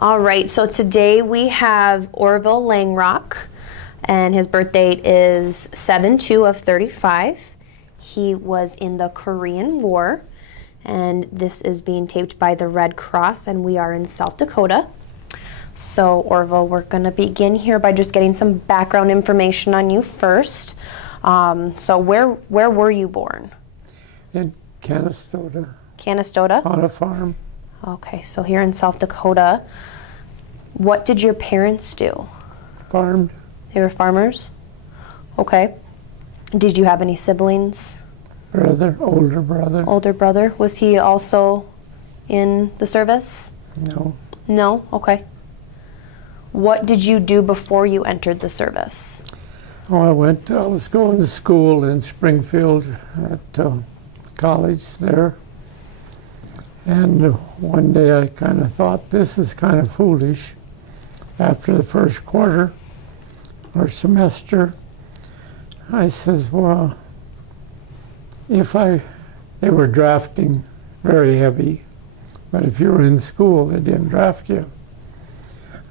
All right, so today we have Orville Langrock, and his birth date is 7/2 of 35. He was in the Korean War, and this is being taped by the Red Cross, and we are in South Dakota. So Orville, we're going to begin here by just getting some background information on you first. So where were you born? In Canastota. Canastota? On a farm. Okay, so here in South Dakota. What did your parents do? Farmed. They were farmers? Okay. Did you have any siblings? Brother, older brother. Older brother. Was he also in the service? No. No? Okay. What did you do before you entered the service? Oh, I was going to school in Springfield at college there. And one day I kind of thought, this is kind of foolish. After the first quarter or semester, I says, well, they were drafting very heavy, but if you were in school, they didn't draft you.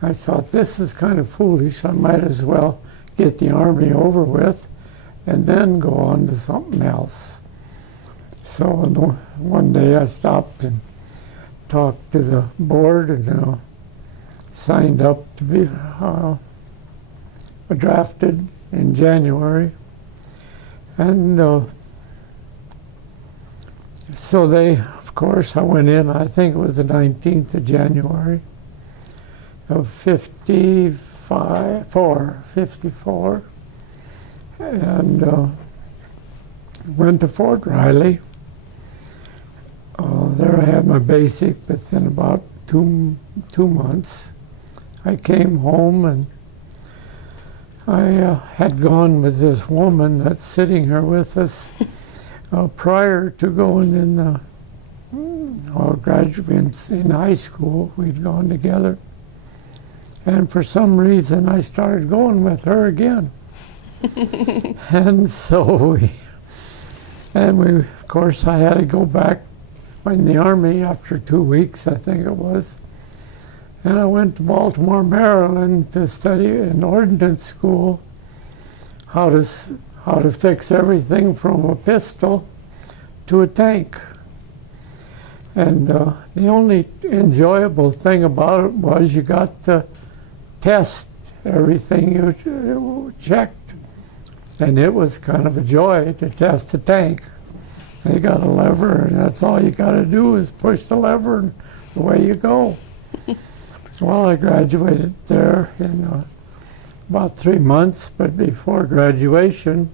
I thought, this is kind of foolish. I might as well get the Army over with and then go on to something else. So one day I stopped and talked to the board and signed up to be drafted in January. And so of course, I went in, I think it was the 19th of January of 54, and went to Fort Riley. There I had my basic within about two months. I came home and I had gone with this woman that's sitting here with us prior to going in graduates in high school. We'd gone together. And for some reason, I started going with her again. And so of course, I had to go back in the Army after 2 weeks, I think it was. And I went to Baltimore, Maryland to study in ordnance school how to fix everything from a pistol to a tank. And the only enjoyable thing about it was you got to test everything you checked. And it was kind of a joy to test a tank. You got a lever, and that's all you got to do is push the lever, and away you go. Well, I graduated there in about 3 months, but before graduation,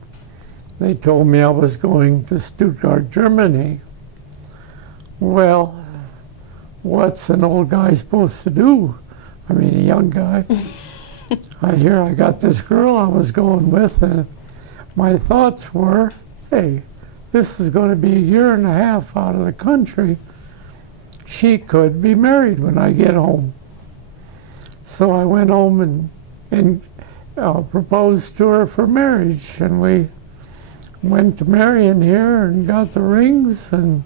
they told me I was going to Stuttgart, Germany. Well, what's an old guy supposed to do? I mean, a young guy. I got this girl I was going with, and my thoughts were, hey, this is going to be a year and a half out of the country. She could be married when I get home. So I went home and proposed to her for marriage, and we went to Marion here and got the rings, and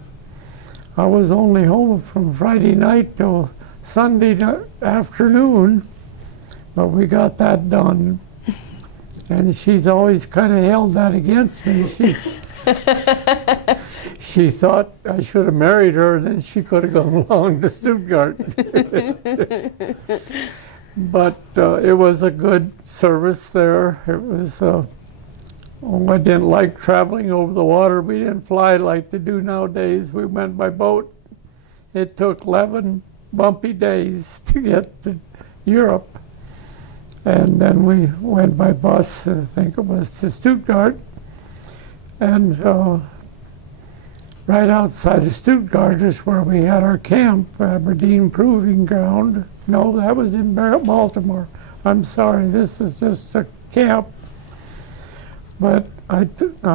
I was only home from Friday night till Sunday afternoon, but we got that done. And she's always kind of held that against me. She thought I should have married her, and then she could have gone along to Stuttgart. But it was a good service there. It was, I didn't like traveling over the water. We didn't fly like they do nowadays. We went by boat. It took 11 bumpy days to get to Europe. And then we went by bus, I think it was to Stuttgart. And right outside of Stuttgart is where we had our camp, Aberdeen Proving Ground. No, that was in Baltimore. I'm sorry, this is just a camp. But I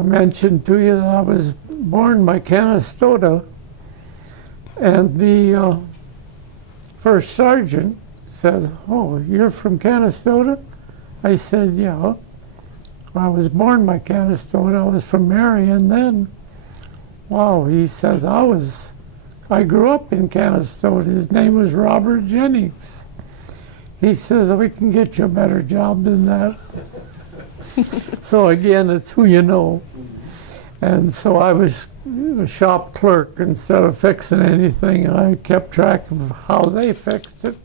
mentioned to you that I was born by Canastota, and the first sergeant said, oh, you're from Canastota? I said, yeah. I was born by Canastota. I was from Marion then. Wow, he says, I grew up in Canastota. His name was Robert Jennings. He says, we can get you a better job than that. So again, it's who you know. And so I was a shop clerk instead of fixing anything. I kept track of how they fixed it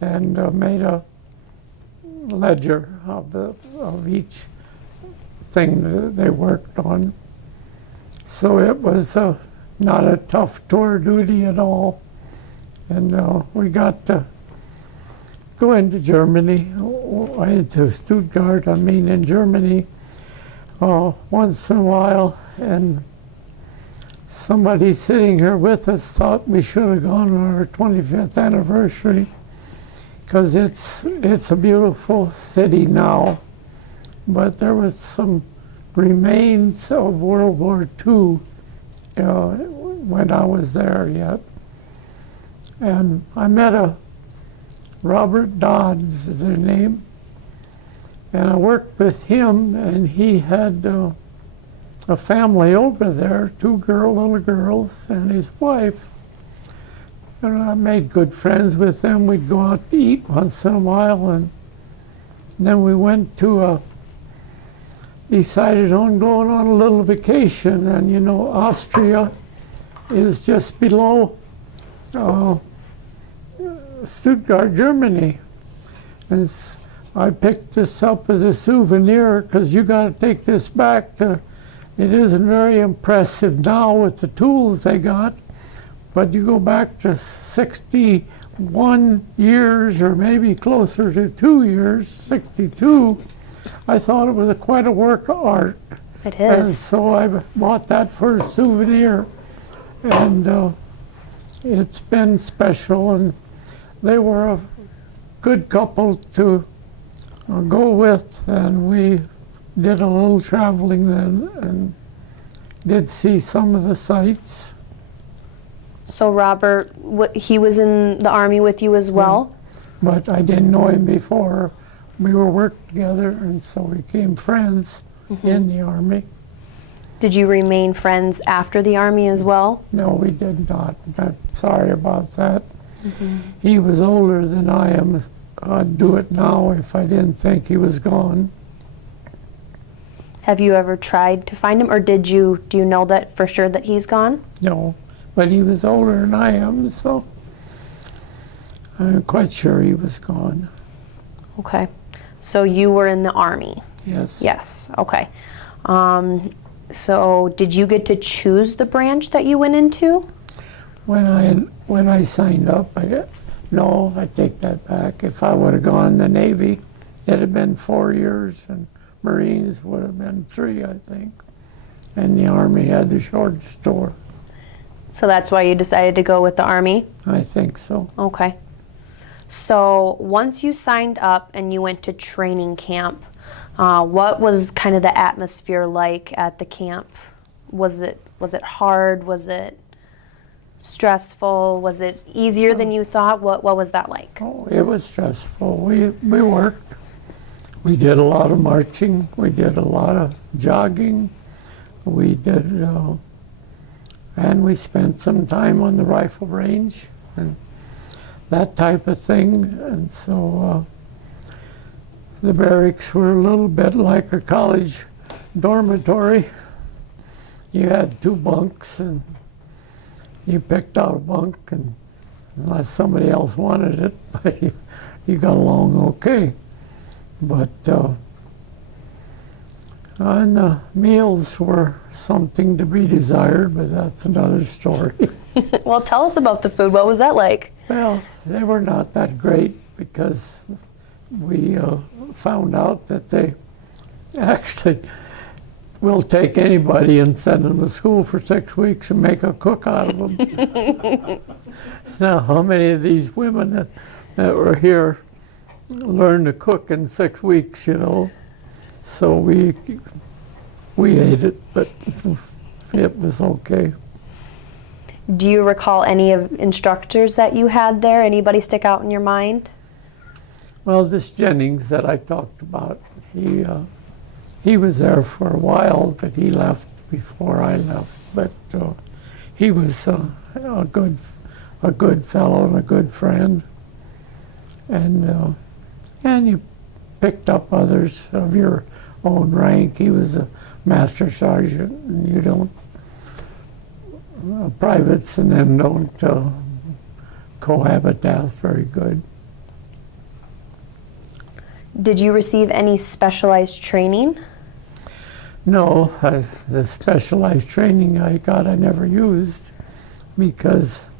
and made a ledger of each thing that they worked on. So it was not a tough tour duty at all. And we got to go into Germany, into Stuttgart, in Germany, once in a while. And somebody sitting here with us thought we should have gone on our 25th anniversary, because it's a beautiful city now. But there was some remains of World War II when I was there yet. And I met Robert Dodds is their name, and I worked with him, and he had a family over there, two little girls, and his wife. And I made good friends with them. We'd go out to eat once in a while, and then we went to decided on going on a little vacation. And you know, Austria is just below Stuttgart, Germany. And I picked this up as a souvenir, because you got to take this back to, it isn't very impressive now with the tools they got, but you go back to 61 years, or maybe closer to 2 years, 62, I thought it was quite a work of art. It is. And so I bought that for a souvenir, and it's been special. And they were a good couple to go with, and we did a little traveling then and did see some of the sights. So Robert, he was in the Army with you as well? But I didn't know him before. We were working together, and so we became friends in the Army. Did you remain friends after the Army as well? No, we did not. I'm sorry about that. He was older than I am. I'd do it now if I didn't think he was gone. Have you ever tried to find him, or do you know that for sure that he's gone? No, but he was older than I am, so I'm quite sure he was gone. Okay. So you were in the Army? Yes. Yes, okay. So did you get to choose the branch that you went into? When I signed up, no, I take that back. If I would have gone in the Navy, it'd have been 4 years, and Marines would have been 3, I think. And the Army had the shortest tour. So that's why you decided to go with the Army? I think so. Okay. So once you signed up and you went to training camp, what was kind of the atmosphere like at the camp? Was it hard? Was it stressful? Was it easier than you thought? What was that like? Oh, it was stressful. We worked. We did a lot of marching. We did a lot of jogging. We did, and we spent some time on the rifle range and that type of thing. And so the barracks were a little bit like a college dormitory. You had 2 bunks, and you picked out a bunk, and unless somebody else wanted it, but you got along okay. But and the meals were something to be desired, but that's another story. Well, tell us about the food. What was that like? Well, they were not that great, because we found out that they actually will take anybody and send them to school for 6 weeks and make a cook out of them. Now, how many of these women that were here learned to cook in 6 weeks, you know? So we ate it, but it was okay. Do you recall any of instructors that you had there? Anybody stick out in your mind? Well, this Jennings that I talked about, he was there for a while, but he left before I left. But he was a good fellow and a good friend. and you picked up others of your own rank. He was a master sergeant, and you don't, privates and them don't cohabit that very good. Did you receive any specialized training? No, the specialized training I got I never used because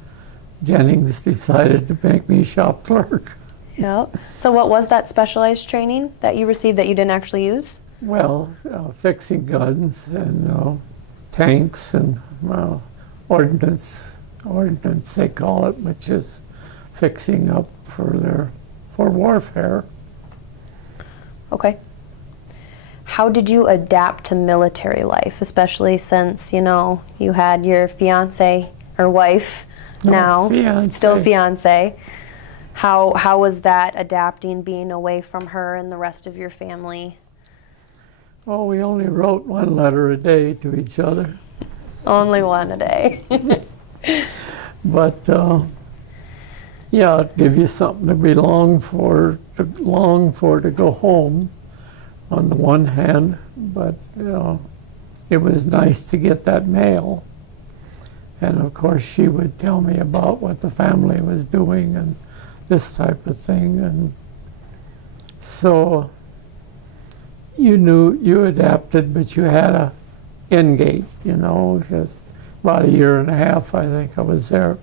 Jennings decided to make me shop clerk. Yep. So what was that specialized training that you received that you didn't actually use? Well, fixing guns and tanks and ordnance they call it, which is fixing up for warfare. Okay. How did you adapt to military life, especially since, you had your fiance or wife now, still fiance. How was that adapting, being away from her and the rest of your family? Well, we only wrote one letter a day to each other. Only one a day. But yeah, it'd give you something to be long for to go home on the one hand, but it was nice to get that mail. And of course she would tell me about what the family was doing and this type of thing. And so you adapted, but you had a end gate, just about a year and a half I think I was there.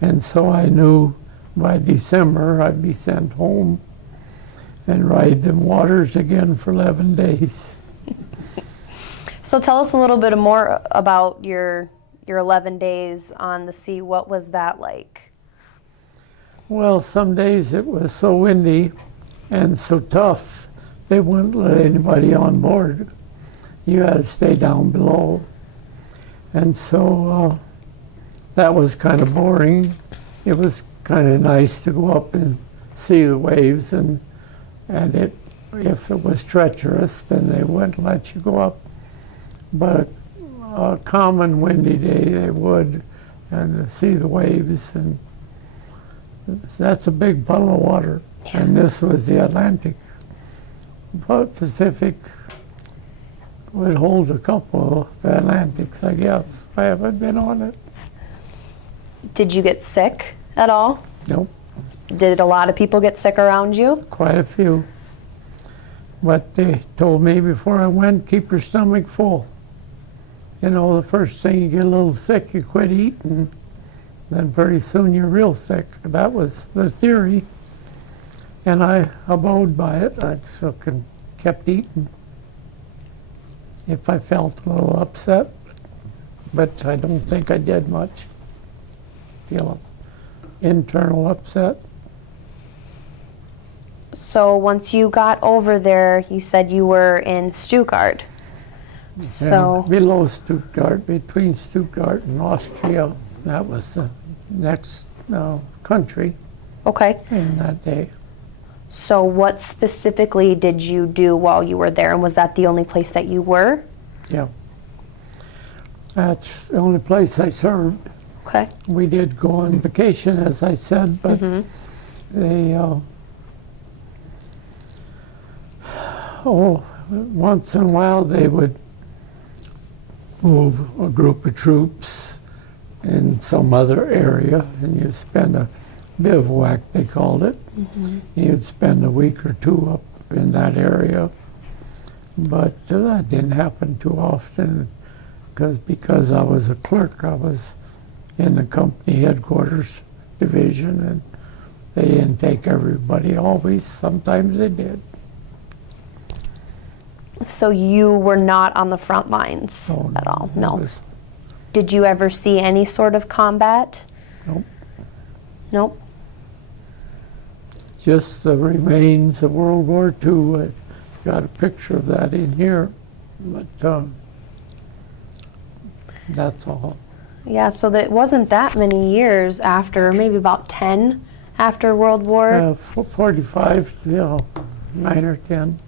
And so I knew by December I'd be sent home and ride them waters again for 11 days. So tell us a little bit more about your 11 days on the sea. What was that like? Well, some days it was so windy and so tough, they wouldn't let anybody on board. You had to stay down below. And so that was kind of boring. It was kind of nice to go up and see the waves, and if it was treacherous, then they wouldn't let you go up. But a common windy day they would, and to see the waves, and that's a big puddle of water. Yeah. And this was the Atlantic. But Pacific would hold a couple of Atlantics, I guess. I haven't been on it. Did you get sick at all? Nope. Did a lot of people get sick around you? Quite a few. But they told me before I went, keep your stomach full. The first thing you get a little sick, you quit eating. Then pretty soon you're real sick. That was the theory. And I abode by it. I kept eating if I felt a little upset. But I don't think I did much. Feel internal upset. So once you got over there, you said you were in Stuttgart. So And below Stuttgart, between Stuttgart and Austria, that was the next country okay. in that day. So what specifically did you do while you were there, and was that the only place that you were? Yeah. That's the only place I served. Okay. We did go on vacation, as I said, but they, once in a while they would move a group of troops in some other area, and you spend a bivouac, they called it. You'd spend a week or two up in that area. But that didn't happen too often because I was a clerk. I was in the company headquarters division, and they didn't take everybody always. Sometimes they did. So you were not on the front lines at all? No. Did you ever see any sort of combat? Nope. Nope. Just the remains of World War II. I've got a picture of that in here, but that's all. Yeah, so that wasn't that many years after, maybe about 10 after World War. 45, 9 or 10.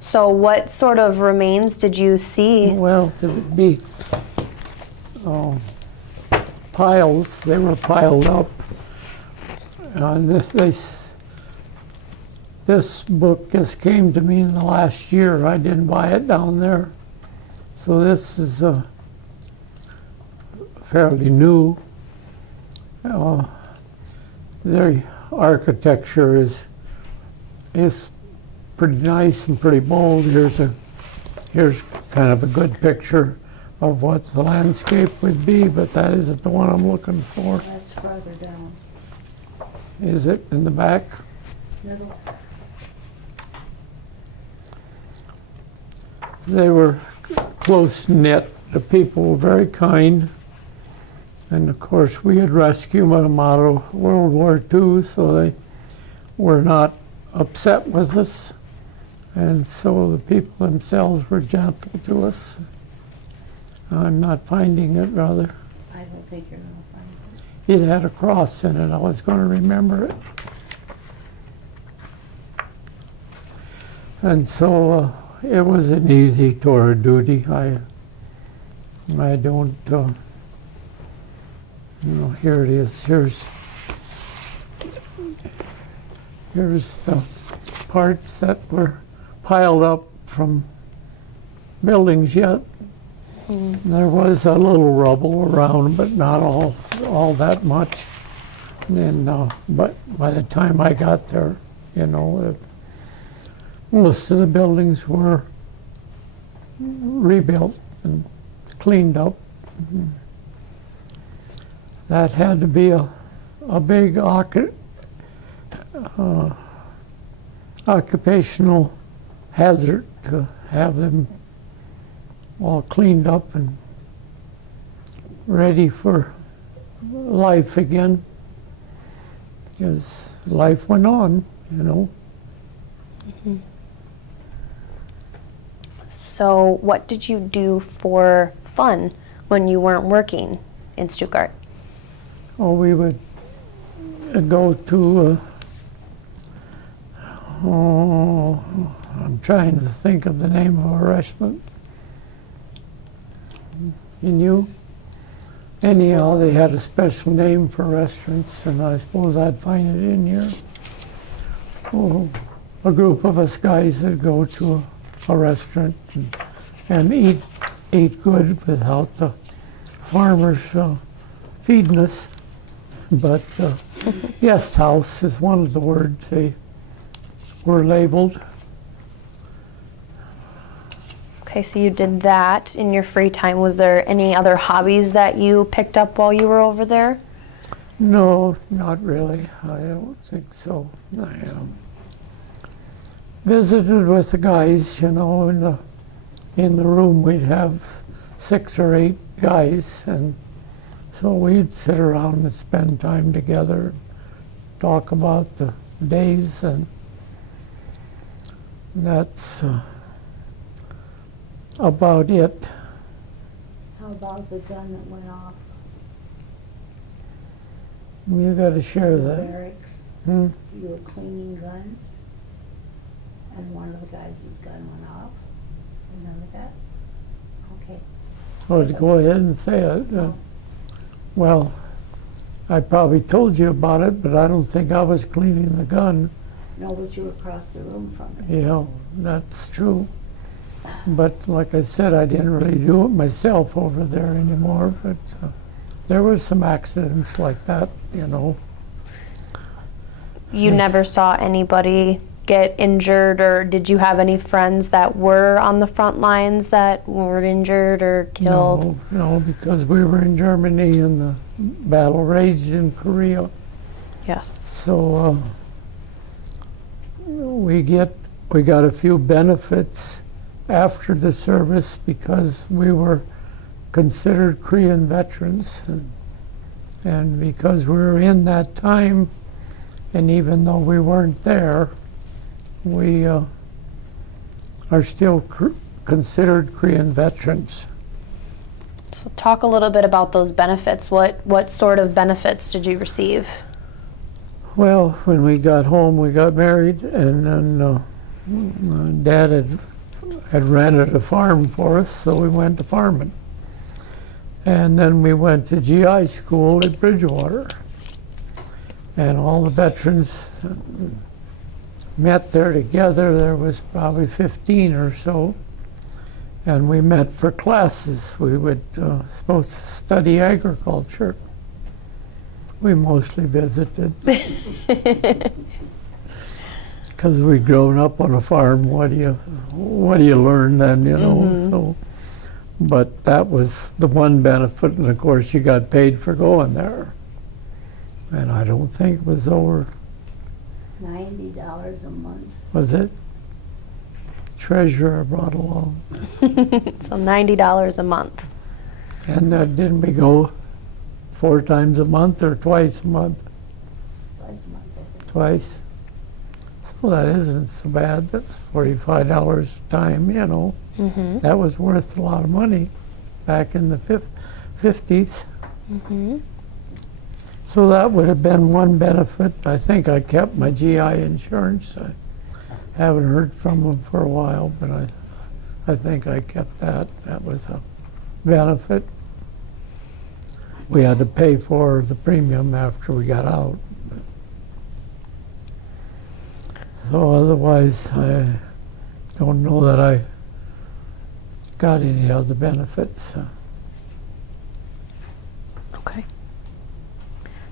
So what sort of remains did you see? Well, there would be piles. They were piled up. This book just came to me in the last year. I didn't buy it down there. So this is fairly new. The architecture is pretty nice and pretty bold. Here's kind of a good picture of what the landscape would be, but that isn't the one I'm looking for. That's farther down. Is it in the back? Middle. They were close-knit. The people were very kind. And of course, we had rescued them out of World War II, so they were not upset with us. And so the people themselves were gentle to us. I'm not finding it, rather. I don't think you're going to find it. It had a cross in it. I was going to remember it. And so it was an easy tour of duty. I don't, here it is. Here's the parts that were piled up from buildings yet. There was a little rubble around, but not all that much. And but by the time I got there, most of the buildings were rebuilt and cleaned up. That had to be a big occupational hazard to have them all cleaned up and ready for life again, because life went on, So what did you do for fun when you weren't working in Stuttgart? Oh, we would go to, I'm trying to think of the name of a restaurant. You knew? Anyhow, they had a special name for restaurants, and I suppose I'd find it in here. Oh, a group of us guys would go to a restaurant and eat good without the farmers feeding us. But guest house is one of the words they were labeled. Okay, so you did that in your free time. Was there any other hobbies that you picked up while you were over there? No, not really. I don't think so. I visited with the guys, in the room we'd have 6 or 8 guys, and so we'd sit around and spend time together, talk about the days, and that's about it. How about the gun that went off? You got to share The that. barracks. Hmm? You were cleaning guns, and one of the guys' gun went off. Remember that? Okay. Oh, go ahead and say it. Well, I probably told you about it, but I don't think I was cleaning the gun. No, but you were across the room from it. Yeah, that's true. But like I said, I didn't really do it myself over there anymore. But there was some accidents like that, You never saw anybody get injured, or did you have any friends that were on the front lines that were injured or killed? No, because we were in Germany and the battle raged in Korea. Yes. So we got a few benefits after the service because we were considered Korean veterans, and because we were in that time, and even though we weren't there, we are still considered Korean veterans. So talk a little bit about those benefits. What sort of benefits did you receive? Well, when we got home, we got married, and then Dad had rented a farm for us, so we went to farming. And then we went to GI school at Bridgewater. And all the veterans met there together, there was probably 15 or so, and we met for classes. We would supposed to study agriculture. We mostly visited because we'd grown up on a farm. What do you learn then, you know? Mhm. So, but that was the one benefit, and of course you got paid for going there. And I don't think it was over, $90 a month. was it? Treasurer brought along. So $90 a month. And didn't we go 4 times a month or twice a month? Twice a month, I think. Twice. So that isn't so bad. That's $45 a time, you know. Mm-hmm. That was worth a lot of money back in the 50s. Mm-hmm. So that would have been one benefit. I think I kept my GI insurance. I haven't heard from them for a while, but I think I kept that. That was a benefit. We had to pay for the premium after we got out. So otherwise, I don't know that I got any other benefits. Okay.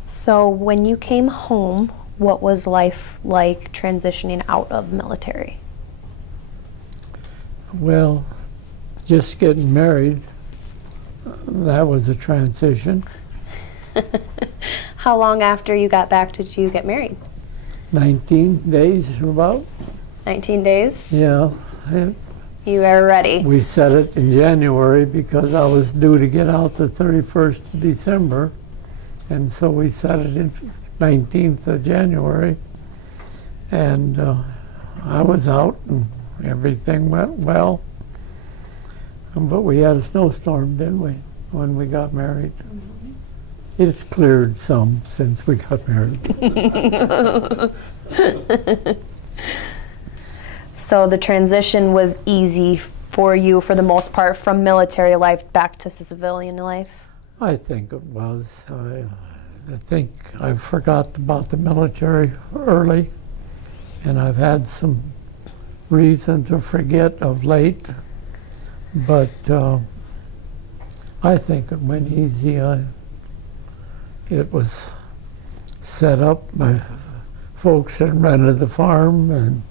So when you came home, what was life like transitioning out of military? Well, just getting married, that was a transition. How long after you got back did you get married? 19 days about. 19 days? Yeah. You are ready. We set it in January because I was due to get out the 31st of December. And so we set it in 19th of January. And I was out and everything went well. But we had a snowstorm, didn't we, when we got married? Mm-hmm. It's cleared some since we got married. So the transition was easy for you for the most part from military life back to civilian life? I think it was. I think I forgot about the military early, and I've had some reason to forget of late, but I think it went easy. It was set up. My folks had rented the farm, and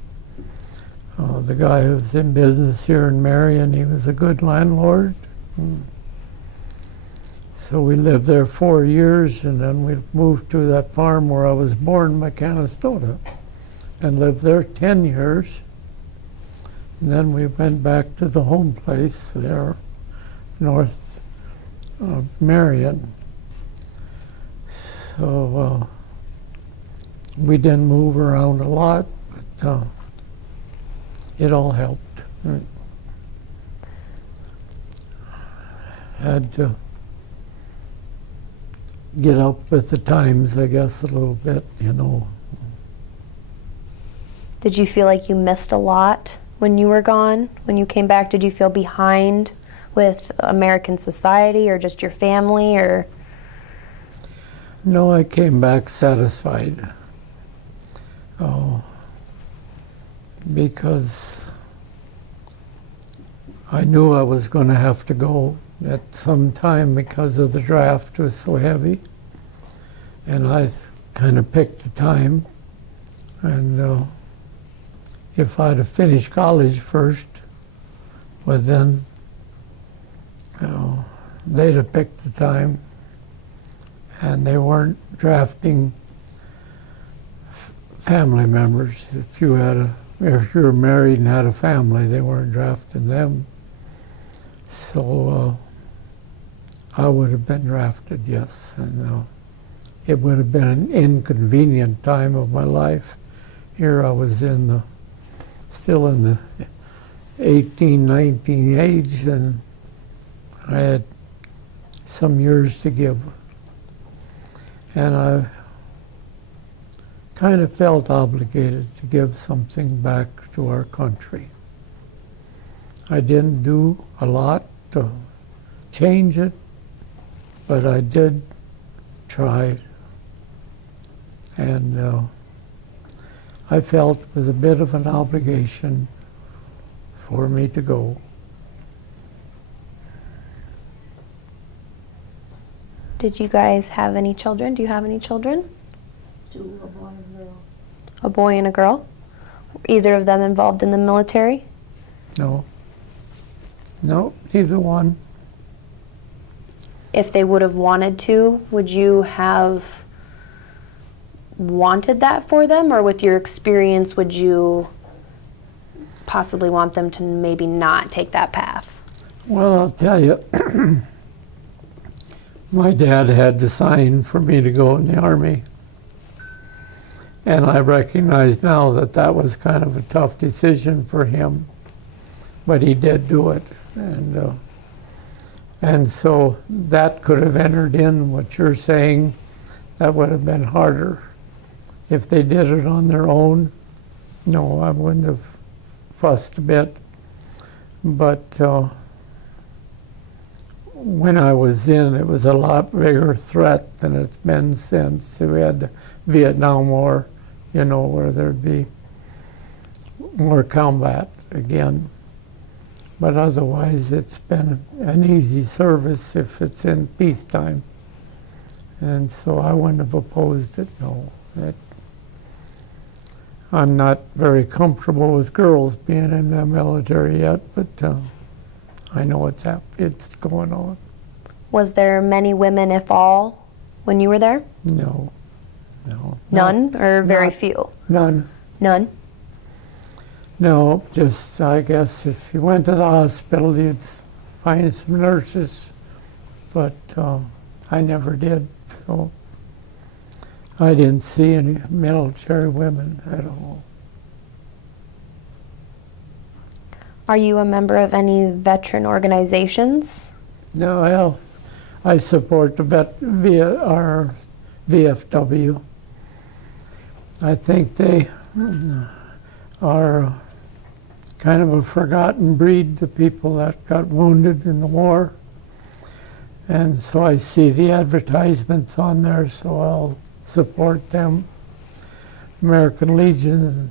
the guy who was in business here in Marion, he was a good landlord. So we lived there 4 years, and then we moved to that farm where I was born, Canastota, and lived there 10 years. And then we went back to the home place there, north of Marion. So we didn't move around a lot, but it all helped. Had to get up with the times, I guess, a little bit, you know. Did you feel like you missed a lot when you were gone? When you came back, did you feel behind with American society or just your family, or? No, I came back satisfied. Because I knew I was going to have to go at some time because of the draft was so heavy. And I kind of picked the time. And if I'd have finished college first, well then they'd have picked the time. And they weren't drafting family members. If you were married and had a family, they weren't drafting them. So I would have been drafted, yes. And it would have been an inconvenient time of my life. Here I was still in the 18, 19 age, and I had some years to give. And I kind of felt obligated to give something back to our country. I didn't do a lot to change it, but I did try. And I felt was a bit of an obligation for me to go. Did you guys have any children? Do you have any children? 2, a boy and a girl. A boy and a girl? Were either of them involved in the military? No. No, neither one. If they would have wanted to, would you have wanted that for them? Or with your experience, would you possibly want them to maybe not take that path? Well, I'll tell you, my dad had to sign for me to go in the Army. And I recognize now that that was kind of a tough decision for him, but he did do it. And so that could have entered in what you're saying. That would have been harder. If they did it on their own, no, I wouldn't have fussed a bit. But when I was in, it was a lot bigger threat than it's been since. We had the Vietnam War, you know, where there'd be more combat again. But otherwise, it's been an easy service if it's in peacetime. And so I wouldn't have opposed it, no. I'm not very comfortable with girls being in the military yet, but I know it's going on. Was there many women, if all, when you were there? No. None, or very not- few? None. None? No, just, I guess, if you went to the hospital, you'd find some nurses, but I never did, so I didn't see any military women at all. Are you a member of any veteran organizations? No, well, I support the our VFW. I think they are kind of a forgotten breed, the people that got wounded in the war. And so I see the advertisements on there, so I'll support them. American Legion,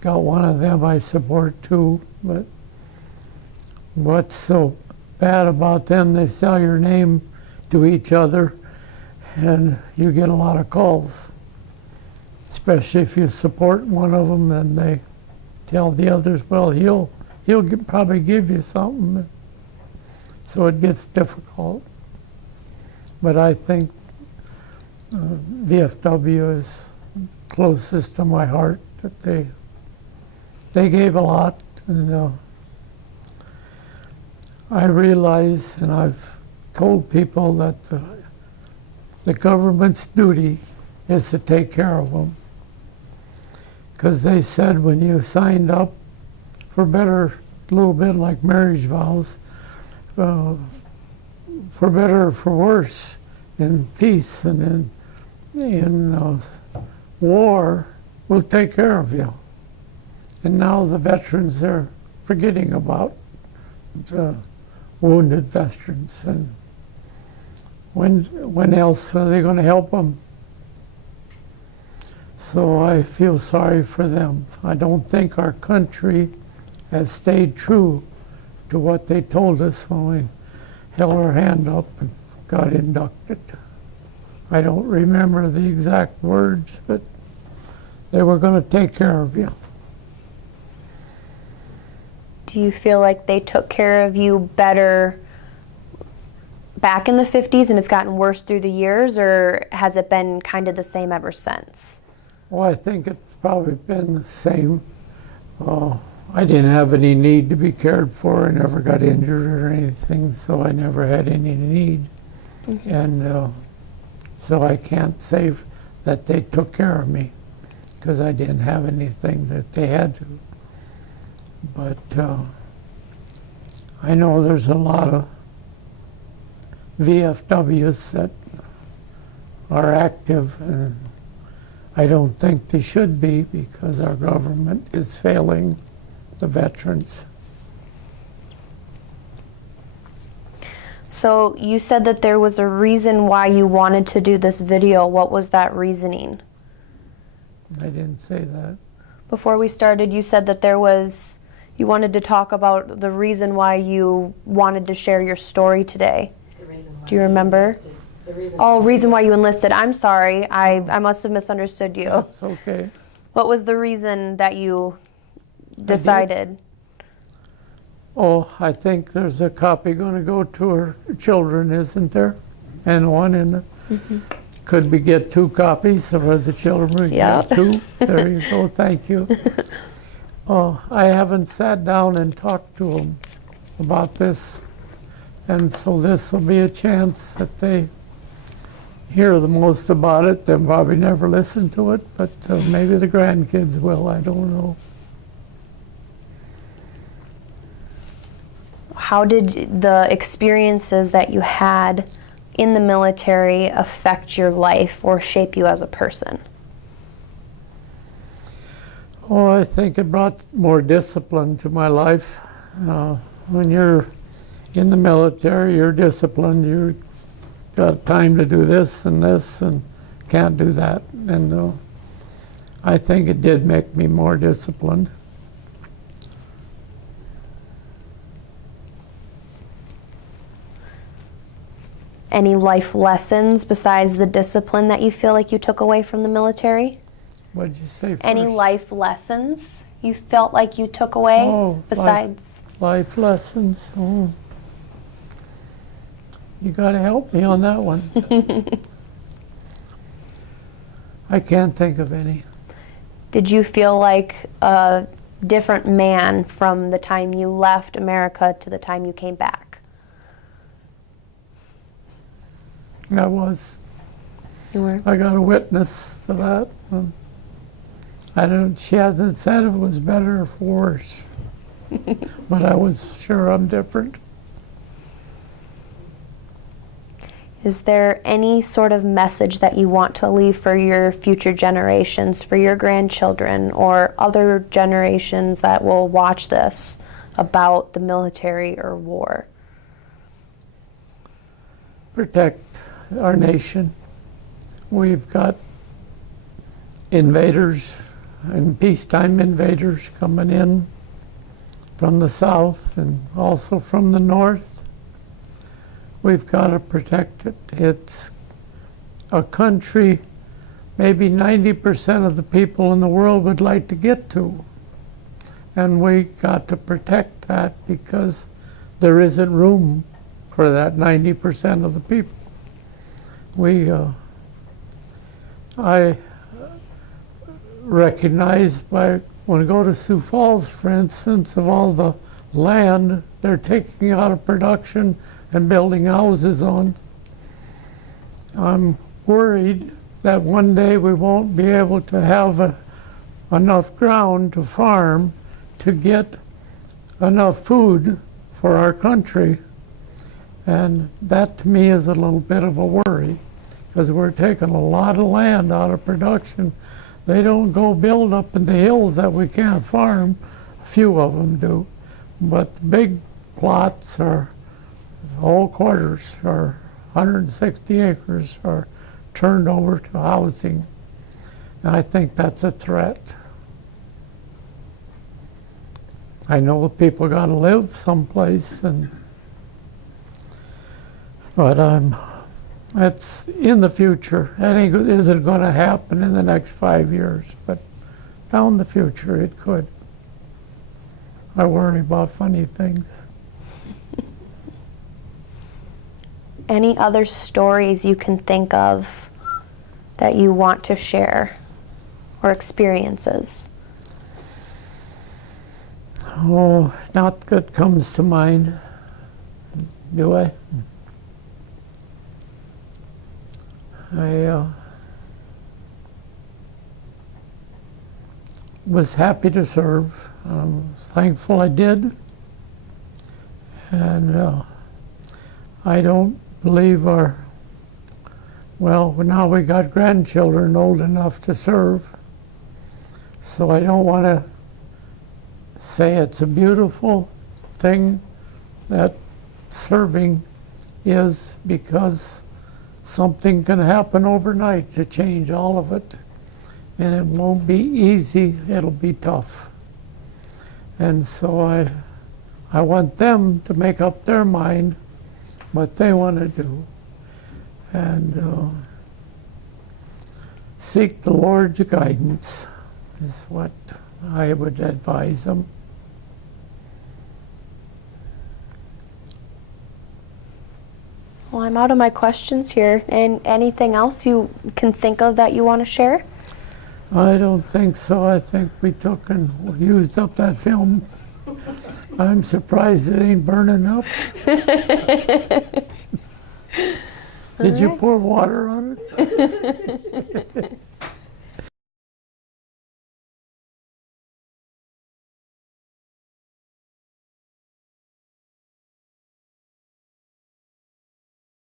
got one of them I support too, but what's so bad about them, they sell your name to each other and you get a lot of calls. Especially if you support one of them and they tell the others, well, he'll probably give you something. So it gets difficult. But I think VFW is closest to my heart, that they gave a lot, and I realize, and I've told people that the government's duty is to take care of them. Because they said when you signed up for better, a little bit like marriage vows, for better or for worse, in peace and in war, we'll take care of you. And now the veterans are forgetting about the wounded veterans. And when else are they going to help them? So I feel sorry for them. I don't think our country has stayed true to what they told us when we held our hand up and got inducted. I don't remember the exact words, but they were going to take care of you. Do you feel like they took care of you better back in the 50s and it's gotten worse through the years, or has it been kind of the same ever since? Well, I think it's probably been the same. I didn't have any need to be cared for. I never got injured or anything, so I never had any need. Mm-hmm. And so I can't say that they took care of me, because I didn't have anything that they had to. But I know there's a lot of VFWs that are active, and I don't think they should be, because our government is failing the veterans. So you said that there was a reason why you wanted to do this video. What was that reasoning? I didn't say that. Before we started, you said that you wanted to talk about the reason why you wanted to share your story today. Do you remember? Reason why you enlisted. I'm sorry. I must have misunderstood you. That's okay. What was the reason that you decided? Oh, I think there's a copy going to go to her children, isn't there? And one in the... Could we get 2 copies for the children? We Yep. get 2. There you go. Thank you. Oh, I haven't sat down and talked to them about this. And so this will be a chance that they hear the most about it. They'll probably never listen to it, but maybe the grandkids will. I don't know. How did the experiences that you had in the military affect your life or shape you as a person? Oh, I think it brought more discipline to my life. When you're in the military, you're disciplined. You've got time to do this and can't do that. And I think it did make me more disciplined. Any life lessons besides the discipline that you feel like you took away from the military? What did you say first? Any life lessons you felt like you took away besides? Life lessons. Oh. You got to help me on that one. I can't think of any. Did you feel like a different man from the time you left America to the time you came back? I was. You were? I got a witness for that. She hasn't said it was better or worse, but I was sure I'm different. Is there any sort of message that you want to leave for your future generations, for your grandchildren or other generations that will watch this about the military or war? Protect our nation. We've got invaders and peacetime invaders coming in from the south and also from the north. We've got to protect it. It's a country maybe 90% of the people in the world would like to get to. And we got to protect that because there isn't room for that 90% of the people. I recognize when I go to Sioux Falls, for instance, of all the land they're taking out of production and building houses on. I'm worried that one day we won't be able to have enough ground to farm to get enough food for our country. And that to me is a little bit of a worry, because we're taking a lot of land out of production. They don't go build up in the hills that we can't farm. A few of them do. But the big plots are, whole quarters or 160 acres are turned over to housing. And I think that's a threat. I know people got to live someplace, but it's in the future. That isn't going to happen in the next 5 years, but down the future it could. I worry about funny things. Any other stories you can think of that you want to share, or experiences? Oh, not that comes to mind. Do I? I was happy to serve. Thankful I did. And I don't believe now we got grandchildren old enough to serve. So I don't want to say it's a beautiful thing that serving is, because something can happen overnight to change all of it. and it won't be easy, it'll be tough. And so I want them to make up their mind what they want to do, and seek the Lord's guidance is what I would advise them. Well, I'm out of my questions here. And anything else you can think of that you want to share? I don't think so. I think we took and used up that film. I'm surprised it ain't burning up. Did you pour water on it?